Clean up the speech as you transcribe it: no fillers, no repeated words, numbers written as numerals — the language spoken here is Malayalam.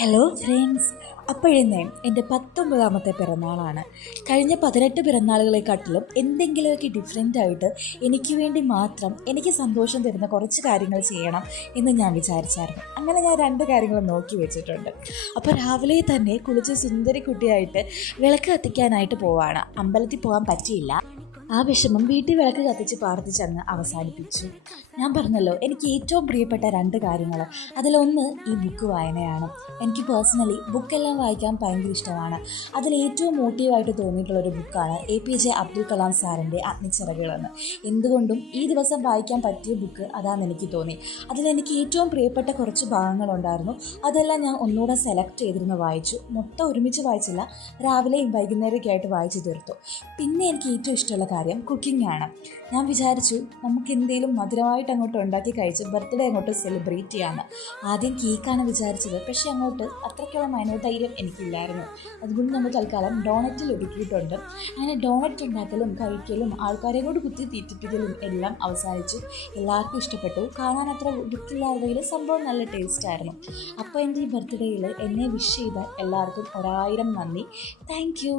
ഹലോ ഫ്രണ്ട്സ്, അപ്പോഴിന്നേ എൻ്റെ 19ാമത്തെ പിറന്നാളാണ്. കഴിഞ്ഞ 18 പിറന്നാളുകളെക്കാട്ടിലും എന്തെങ്കിലുമൊക്കെ ഡിഫറെൻ്റ് ആയിട്ട് എനിക്ക് വേണ്ടി മാത്രം എനിക്ക് സന്തോഷം തരുന്ന കുറച്ച് കാര്യങ്ങൾ ചെയ്യണം എന്ന് ഞാൻ വിചാരിച്ചായിരുന്നു. അങ്ങനെ ഞാൻ 2 കാര്യങ്ങൾ നോക്കി വെച്ചിട്ടുണ്ട്. അപ്പോൾ രാവിലെ തന്നെ കുളിച്ച് സുന്ദരി കുട്ടിയായിട്ട് വിളക്ക് കത്തിക്കാനായിട്ട് പോവാണ്. അമ്പലത്തിൽ പോകാൻ പറ്റിയില്ല. ആ വിഷമം വീട്ടിൽ വിളക്ക് കത്തിച്ച് പ്രാർത്ഥിച്ചങ്ങ് അവസാനിപ്പിച്ചു. ഞാൻ പറഞ്ഞല്ലോ, എനിക്ക് ഏറ്റവും പ്രിയപ്പെട്ട 2 കാര്യങ്ങൾ, അതിലൊന്ന് ഈ ബുക്ക് വായനയാണ്. എനിക്ക് പേഴ്സണലി ബുക്കെല്ലാം വായിക്കാൻ ഭയങ്കര ഇഷ്ടമാണ്. അതിലേറ്റവും മോട്ടീവായിട്ട് തോന്നിയിട്ടുള്ളൊരു ബുക്കാണ് APJ അബ്ദുൽ കലാം സാറിൻ്റെ അഗ്നിച്ചിറകുകളെന്ന്. എന്തുകൊണ്ടും ഈ ദിവസം വായിക്കാൻ പറ്റിയ ബുക്ക് അതാണെന്ന് എനിക്ക് തോന്നി. അതിലെനിക്ക് ഏറ്റവും പ്രിയപ്പെട്ട കുറച്ച് ഭാഗങ്ങളുണ്ടായിരുന്നു. അതെല്ലാം ഞാൻ ഒന്നുകൂടെ സെലക്ട് ചെയ്തിരുന്ന് വായിച്ചു. മൊത്തം ഒരുമിച്ച് വായിച്ചില്ല, രാവിലെയും വൈകുന്നേരമൊക്കെ ആയിട്ട് വായിച്ചു തീർത്തു. പിന്നെ എനിക്ക് ഏറ്റവും ഇഷ്ടമുള്ള കാര്യം കുക്കിംഗ് ആണ്. ഞാൻ വിചാരിച്ചു നമുക്ക് എന്തെങ്കിലും മധുരമായിട്ട് അങ്ങോട്ട് ഉണ്ടാക്കി കഴിച്ച് ബർത്ത്ഡേ അങ്ങോട്ട് സെലിബ്രേറ്റ് ചെയ്യാമെന്ന്. ആദ്യം കേക്കാണ് വിചാരിച്ചത്, പക്ഷേ അങ്ങോട്ട് അത്രയ്ക്കുള്ള മനോധൈര്യം എനിക്കില്ലായിരുന്നു. അതുകൊണ്ട് നമ്മൾ തൽക്കാലം ഡോണറ്റിൽ ഒതുക്കിയിട്ടുണ്ട്. അങ്ങനെ ഡോണറ്റ് ഉണ്ടാക്കലും കഴിക്കലും ആൾക്കാരെ കൊണ്ട് കുത്തി തീറ്റിപ്പിക്കലും എല്ലാം അവസാനിച്ചു. എല്ലാവർക്കും ഇഷ്ടപ്പെട്ടു. കാണാൻ അത്ര ബുക്കില്ലാതെങ്കിലും സംഭവം നല്ല ടേസ്റ്റായിരുന്നു. അപ്പോൾ എൻ്റെ ഈ ബർത്ത്ഡേയിൽ എന്നെ വിഷ് ചെയ്ത എല്ലാവർക്കും 1000 നന്ദി. Thank you.